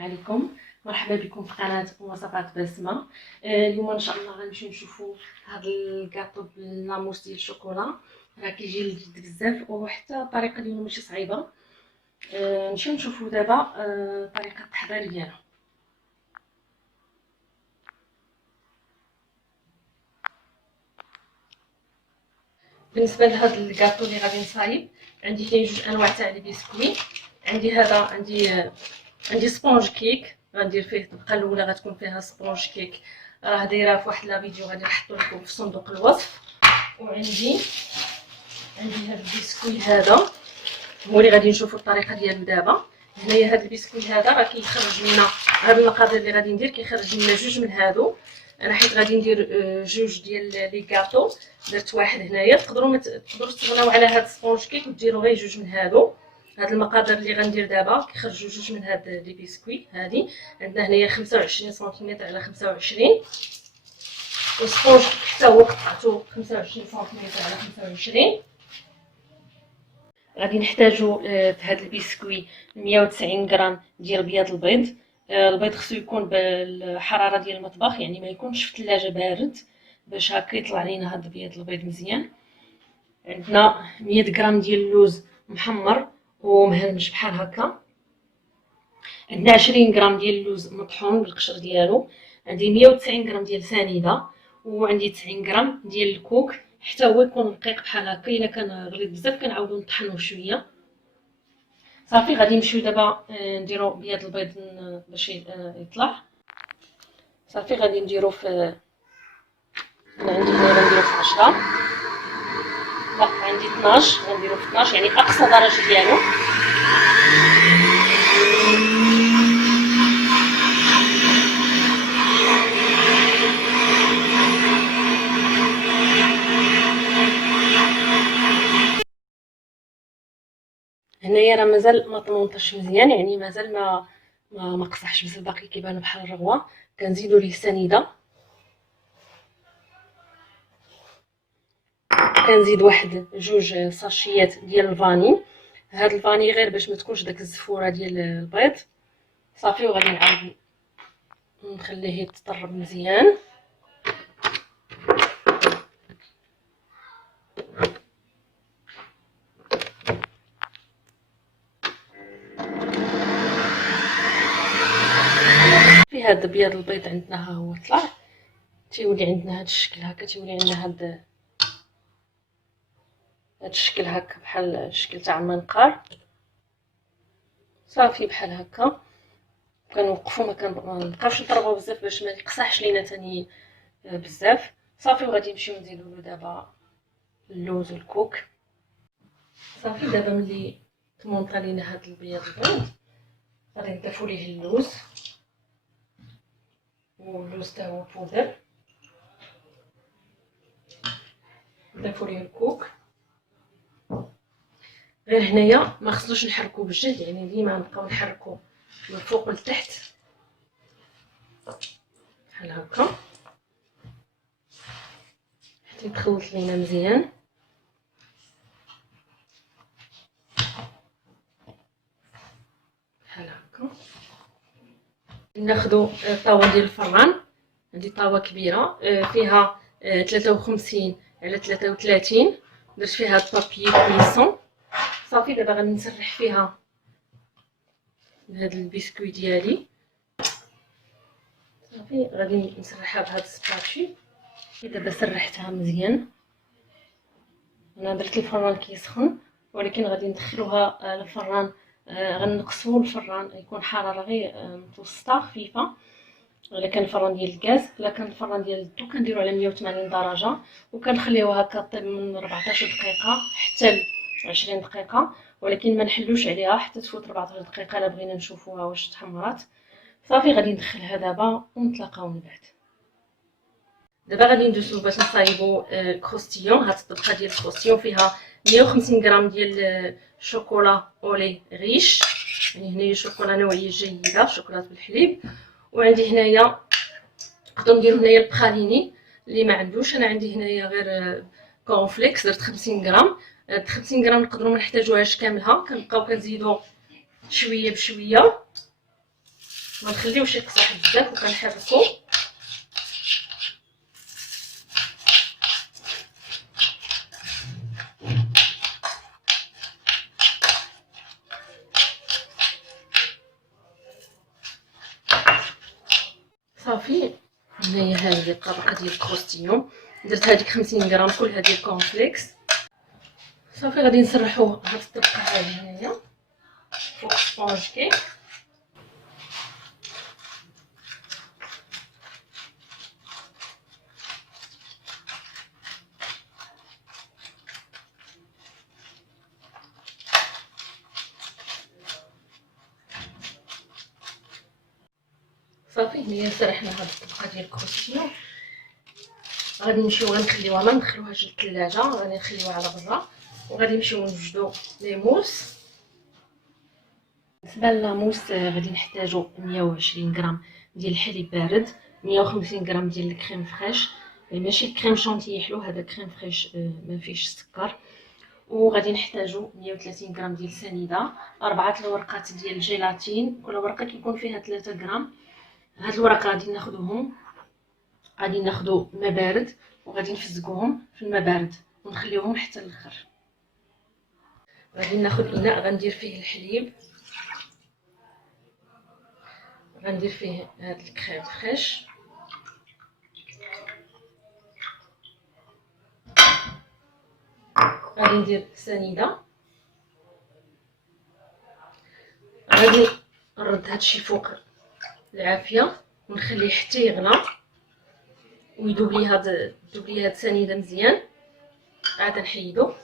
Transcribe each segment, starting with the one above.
عليكم. مرحبا بكم في قناه وصفات بسمه. اليوم ان شاء الله غنمشيو نشوفوا هذا الكاطو بالناموس ديال الشوكولا. راه كيجي لذيذ بزاف وحتى الطريقه ديالو ماشي صعيبه. نمشيو نشوفوا دابا طريقه التحضير ديالو. بالنسبه لهذا الكاطو اللي غادي نصايب، عندي هنا جوج انواع تاع البسكويت. عندي سبونج كيك، غندير فيه الطبقه الاولى غتكون فيها سبونج كيك، راه دايره في واحد لا فيديو غادي نحطو لكم في صندوق الوصف. وعندي هذا البسكويت، هذا هو اللي غادي نشوفوا الطريقه ديالو دابا. هنايا هذا البسكويت هذا راه كيخرج لنا، هاد المقادير اللي غادي ندير كيخرج لنا جوج من هادو. انا حيت غادي ندير جوج ديال لي كاطو، درت واحد هنايا. تقدروا تستغناو على هاد السبونج كيك وديروا غير جوج من هادو. هاد المقادير اللي غندير دابا كيخرجوا جوج من هاد لي بسكويت. هادي عندنا هنايا 25 سنتيمتر على 25، والسبونج كيك حتى هو قطعته 25 سنتيمتر على 25. غادي نحتاجو في هذا البسكويت 190 غرام ديال بياض البيض. البيض خصو يكون بالحراره ديال المطبخ، يعني ما يكونش في الثلاجه بارد باش هكا يطلع لينا هذا بياض البيض مزيان. عندنا 100 غرام ديال اللوز محمر ومهرمش بحال هكا. عندنا 20 غرام ديال اللوز مطحون بالقشر ديالو. عندي 190 غرام ديال سنيده، وعندي 90 غرام ديال الكوك حتى هو يكون رقيق بحال هكا. الا كان غليظ بزاف كنعاودو نطحنوه شويه. صافي غادي نمشيو دابا نديرو بياض البيض باش يطلع. صافي غادي نديرو في، انا عندي هنا غنديرو في 10، لا عندي 12، غنديرو في 12 يعني اقصى درجه ديالو. هنايا راه مازال ما طمونطش مزيان، يعني مازال ما قصحش بزاف، باقي كيبان بحال الرغوه. كنزيدو ليه السنيده، كنزيد واحد جوج ساشيات ديال الفاني. هاد الفاني غير باش ما تكونش داك الزفوره ديال البيض. صافي وغادي نعاود نخليه يتطرب مزيان. في هاد بياض البيض عندنا ها هو طلع، تيولي عندنا هاد الشكل هكا، تيولي عندنا هاد الشكل هكا بحال الشكل تاع المنقار. صافي بحال هكا كنوقفو، ما كنبقاوش نطربو بزاف باش ما يقصحش لينا تاني بزاف. صافي وغادي نمشيو نزيدو له دابا اللوز والكوك. صافي دابا ملي تمونطا لينا هاد البياض البيض غادي نضيفو ليه اللوز، واللوز تا هو بودر. نضيفو ليه الكوك. غير هنايا ما خصناش نحركو بالجهد، يعني ديما نبقاو نحركو من الفوق لتحت بحال هكا حتى يتخلط لينا مزيان. بحال هكا ناخدو طاوه ديال الفران. عندي طاوه كبيره فيها 53 على 33، درت فيها البابيي كويسون. صافي دابا غادي نسرح فيها بهاد البسكويت ديالي. صافي غادي نسرحها بهاد السباشي. دابا سرحتها مزيان. انا درت الفران كيسخن، ولكن غادي ندخلوها للفران. غنقصوا الفران يكون حراره غير متوسطه خفيفه. الا كان الفران ديال الغاز، الا كان الفران ديال الضو كنديرو على 180 درجه، وكنخليوها كطيب من 14 دقيقه حتى ل 20 دقيقه، ولكن ما نحلوش عليها حتى تفوت 14 دقيقه الا بغينا نشوفوها واش تحمرات. صافي غادي ندخلها دابا ونتلاقاو من بعد. دابا غادي ندوزو باش نصايبو الكروستيون. هاد الطبقه ديال الكروستيون فيها 150 غرام ديال شوكولا اولي ريش، يعني هنايا شوكولا نوعيه جيده، شوكولات بالحليب. وعندي هنايا نقدروا نديرو هنايا البخاليني اللي ما عندوش. انا عندي هنايا غير كونفليكس، درت 50 غرام. 50 غرام نقدروا ما نحتاجوهاش كاملها، كنبقاو كنزيدو شويه بشويه. ما نخليوش يقصح بزاف وكنحركو. صافي هنايا هذه الطبقه ديال الكروستيون، درت هذيك 50 غرام كلها ديال الكونفليكس. صافي غادي نسرحو هاد الطبقه هذه هنايا فوق سبونج كيك. صافي هنايا سرحنا هاد الطبقه ديال الكروستيون. غادي نمشيو غنخليوها ما ندخلوهاش للثلاجه، غادي نخليوها على برا وغادي نمشيو نوجدو لي موس. بالنسبه للموس غادي نحتاجو 120 غرام ديال الحليب بارد، 150 غرام ديال الكريم فريش، ماشي كريم شونتيي حلو، هذا كريم فريش ما فيهش السكر. وغادي نحتاجو 130 غرام ديال السنيده، 4 الورقات ديال الجيلاتين، كل ورقه كيكون فيها 3 غرام. هاد الورقه غادي ناخذوهم، غادي ناخذو ماء بارد وغادي نفزقوهم في الماء بارد ونخليوهم حتى الاخر. غادي ناخذ اناء غندير فيه الحليب، غندير فيه هاد الكريم فريش، غادي ندير سنيده، غادي نرد هادشي فوق العافيه ونخليه حتى يغلى ويذوب لي هاد السنيده مزيان. عاد نحيدو.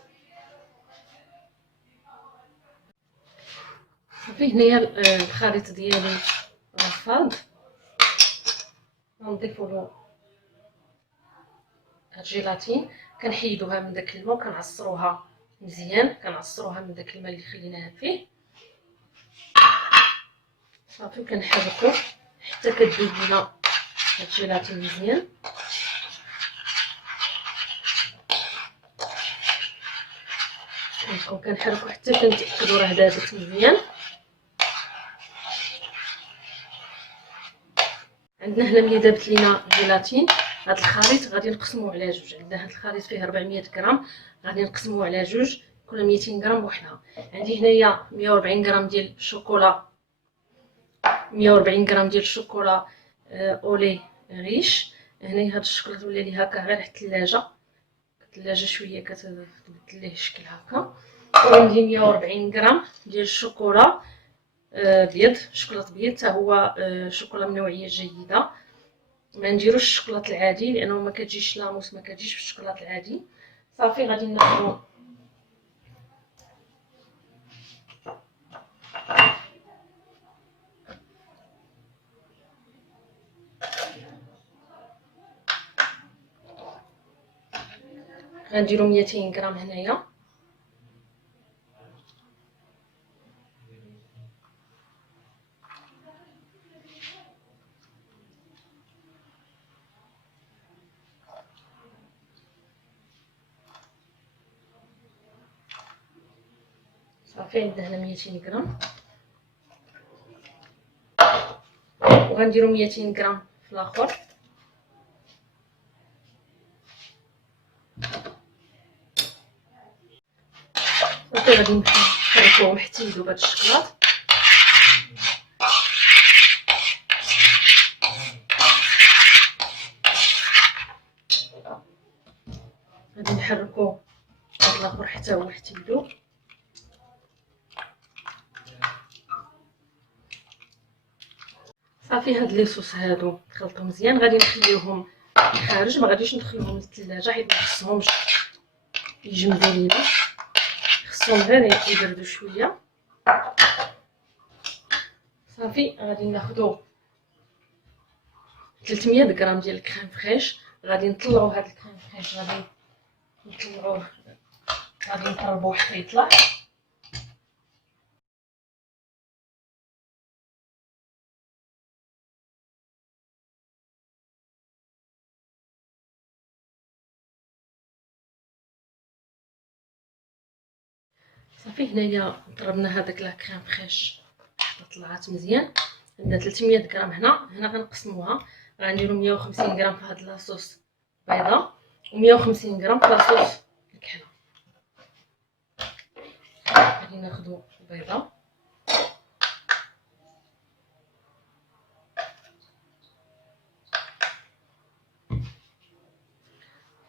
صافي هنايا الخليط ديالي رفاض، غنضيفو له هاد الجيلاتين، كنحيدوها من داك الماء وكنعصروها مزيان، كنعصروها من داك الماء اللي خليناها فيه. صافي كنحركو حتى كتذوب لينا هاد الجيلاتين مزيان. كنبقاو كنحركو حتى كنتاكدو راه دابت مزيان. عندنا هنا ملي دابت لينا الجيلاتين، هاد الخليط غادي نقسموه على جوج. عندنا هاد الخليط فيه 400 غرام، غادي نقسموه على جوج، كل 200 غرام وحدها. عندي هنايا 140 غرام ديال الشوكولا، 140 غرام ديال الشوكولا اولي ريش. هنايا هاد الشوكولا ولا لي هكا غير حتى الثلاجه شويه كتبدل ليه الشكل هكا. وعندي 140 غرام ديال الشوكولا بيض، شوكولاط بيض حتى هو شوكولا من نوعيه جيده. ما نديروش الشوكولاط العادي لانه ما كتجيش لاموس، ما كتجيش في الشوكولاط العادي. صافي غادي ناخذ غنديرو 200 غرام هنايا. صافي عندنا هنا 200 غرام، وغنديرو 200 غرام في الاخر. صافي غادي نحركوهم حتى يذوب هاد الشكلاط. غادي نحركو هاد الاخر حتى هو حتى يذوب. صافي هاد لي صوص هادو خلطوا مزيان، غادي نخليوهم خارج، ما غاديش ندخلوهم للثلاجه حيت ما خصهمش يجمدوا لينا، خصهم غير يبردوا شويه. صافي غادي ناخذوا 300 غرام ديال الكريم فريش، غادي نطلعوا هاد الكريم فريش، غادي نطلعوه، غادي نقربوه حتى يطلع. صافي هنايا ضربنا هذاك لا كريم فريش حتى طلعت مزيان. عندنا 300 غرام هنا غنقسموها. غنديرو 150 غرام في هاد لاصوص بيضه و150 غرام في لاصوص الكحله. غادي ناخدو البيضه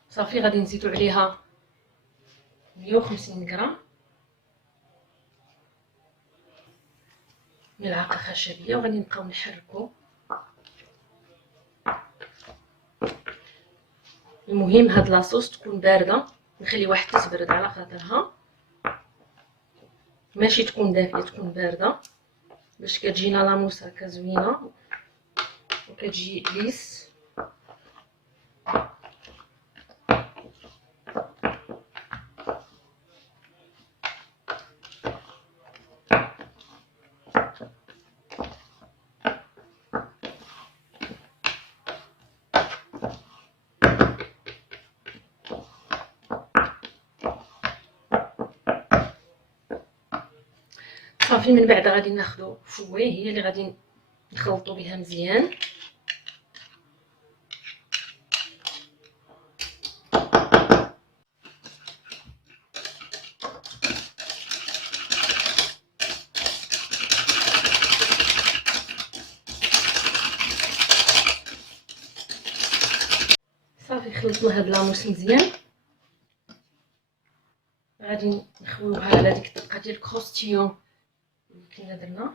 صافي. غادي نزيدو عليها 150 غرام ملعقه خشبيه، وغادي نبقاو نحركو. المهم هاد لاصوص تكون بارده، نخليوها حتى تبرد على خاطرها، ماشي تكون دافيه، تكون بارده باش كتجينا لاموس هكا زوينه وكتجي ليس. صافي من بعد غادي ناخدو فوي، هي اللي غادي نخلطو بها مزيان. صافي خلطنا هاد لاموس مزيان، غادي نخويوها على ديك الطبقه ديال الكروستيون اللي كنا درنا.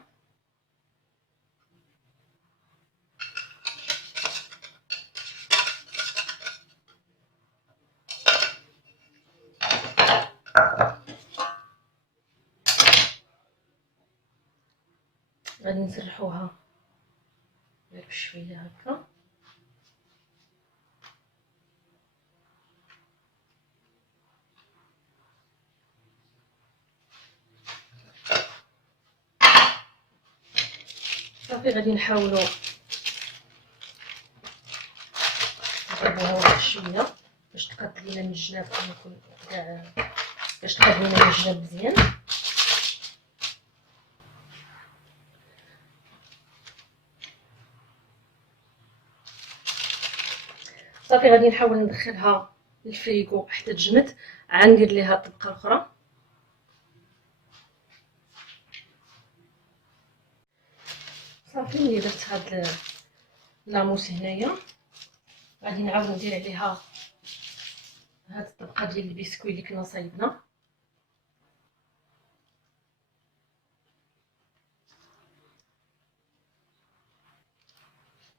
غادي نسرحوها غير بشويه هكا. صافي غادي نحاولو نضربوها واحد شويه باش تقاد لينا من الجناب، يكون كاع باش تقاد لينا من الجناب مزيان. صافي غادي نحاول ندخلها للفريغو حتى تجمد، عاد ندير ليها الطبقه الاخرى. صافي ملي درت هاد لاموس هنايا غادي نعاود ندير عليها هاد الطبقه ديال البسكوي اللي كنا صايبنا.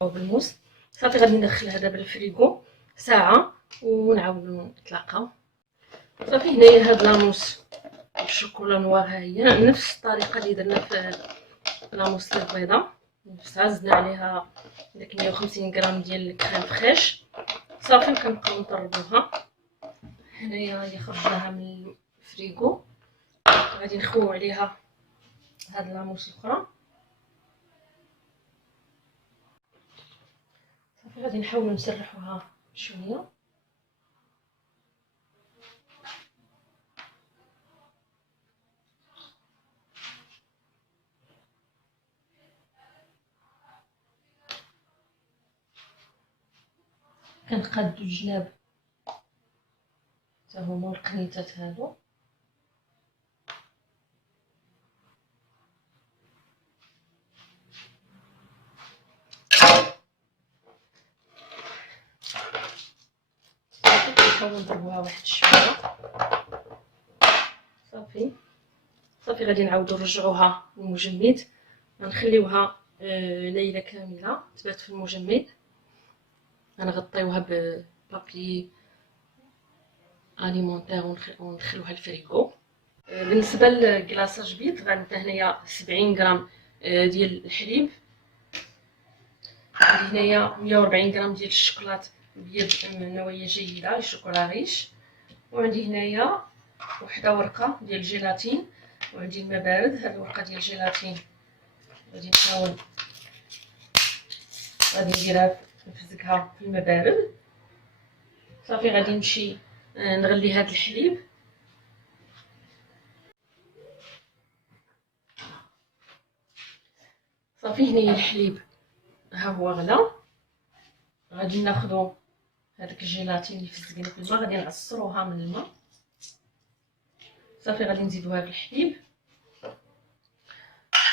بالموس. صافي غادي ندخلها دابا الفريغو ساعه ونعاودو نتلاقاو. صافي هنايا هاد لاموس الشوكولا نوار، ها هي نفس الطريقه اللي درنا في لاموس البيضه، نفسها. زدنا عليها داك 150 غرام ديال الكريم فريش. صافي كنبقاو نطربوها. هنايا هي خرجناها من الفريغو، غادي نخويو عليها هاد لاموس الاخرى. صافي غادي نحاولوا نسرحوها شويه. كنقادو الجناب حتى هما والقنيتات هادو. نحاولوا نضربوها واحد شويه. صافي غادي نعاودو نرجعوها للمجمد، غنخليوها ليله كامله تبات في المجمد. غنغطيوها ببابي اليمونتير وندخلوها الفريغو. بالنسبه للكلاصاج بيض غنبدا هنايا 70 غرام ديال الحليب، عندي هنايا 140 غرام ديال الشوكولات بيض من نوعيه جيده الشوكولا ريش، وعندي هنايا وحده ورقه ديال الجيلاتين، وعندي الماء بارد. هاد الورقه ديال الجيلاتين غادي نحاول نديرها نفزكها في الماء بارد. صافي غادي نمشي نغلي هاد الحليب. صافي هنايا الحليب ها هو غلا. غادي ناخذ هذاك الجيلاتين اللي فزقنا في الماء، غادي نعصروها من الماء. صافي غادي نزيدوها في الحليب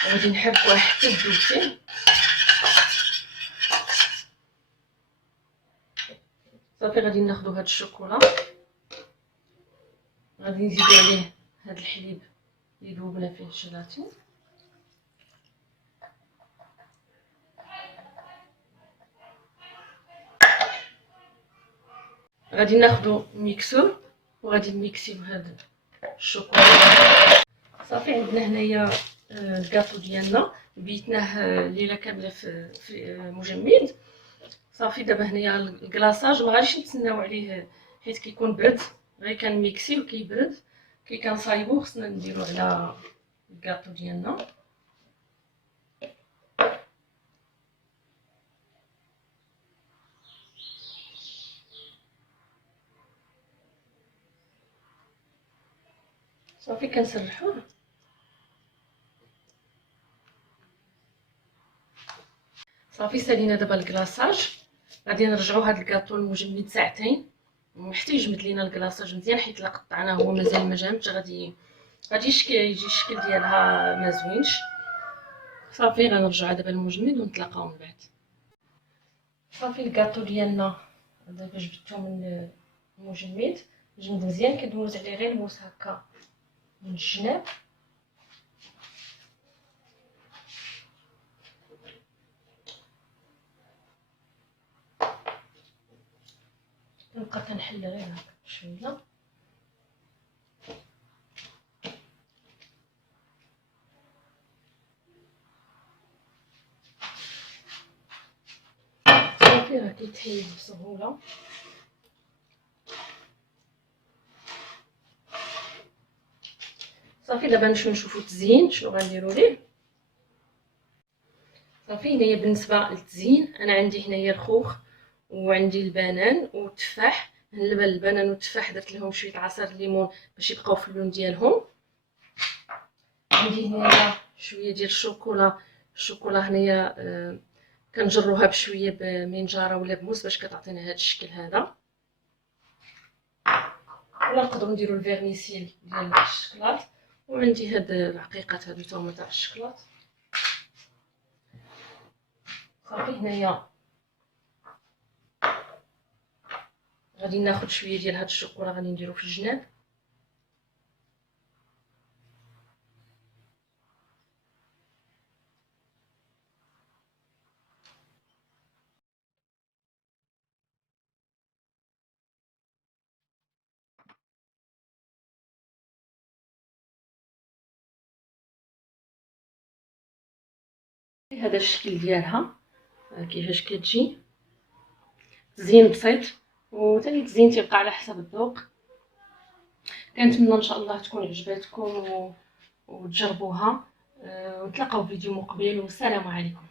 وغادي نحركوها حتى تذوب. صافي غادي ناخذ هاد الشوكولا، غادي نزيدو عليه هاد الحليب اللي ذوبنا فيه الجيلاتين. غادي ناخذ ميكسور وغادي نميكسيو هاد الشوكولا. صافي عندنا هنايا الكاطو ديالنا بيتناه ليله كامله في مجمد. صافي دابا هنايا الكلاصاج ما غاديش نتسناو عليه حيت كيكون برد، غير كنميكسيو كيبرد. كي كنصايبو خصنا نديرو على الكاطو ديالنا. صافي كنسرحوه. صافي سالينا دابا الكلاصاج، غادي نرجعو هاد الكاطو المجمد ساعتين حتى يجمد لينا الكلاصاج مزيان، حيت الا قطعناه هو مازال ما جامدش غادي يجي الشكل ديالها ما زوينش. صافي غنرجعو دابا المجمد ونتلاقاو من بعد. صافي الكاطو ديالنا دابا جبدته من المجمد، جمد مزيان. كدوز عليه غير الموس هكا من الجناب. كنبقى كنحل غير هكا بشويه. صافي راه كيتحيد بسهوله. صافي دابا نشوفوا التزيين شنو غنديروا ليه. صافي هنايا بالنسبه للتزيين انا عندي هنايا الخوخ وعندي البنان والتفاح. نلبن البنان والتفاح درت لهم شويه عصير الليمون باش يبقاو في اللون ديالهم. عندي هنايا شويه ديال الشوكولا هنايا كنجروها بشويه بمنجاره ولا بموس باش كتعطينا هذا الشكل هذا. ولا نقدروا نديروا الفيرنيسيل ديال الشكلاط. وعندي هاد العقيقات هادو تاهما تاع الشكلاط. صافي هنايا غادي ناخذ شويه ديال هاد الشوكولا غادي نديرو في الجناب. هذا الشكل ديالها كيفاش كتجي. تزيين بسيط وثاني التزيين تيبقى على حسب الذوق. كنتمنى ان شاء الله تكون عجباتكم وتجربوها. ونتلاقاو في فيديو مقبل والسلام عليكم.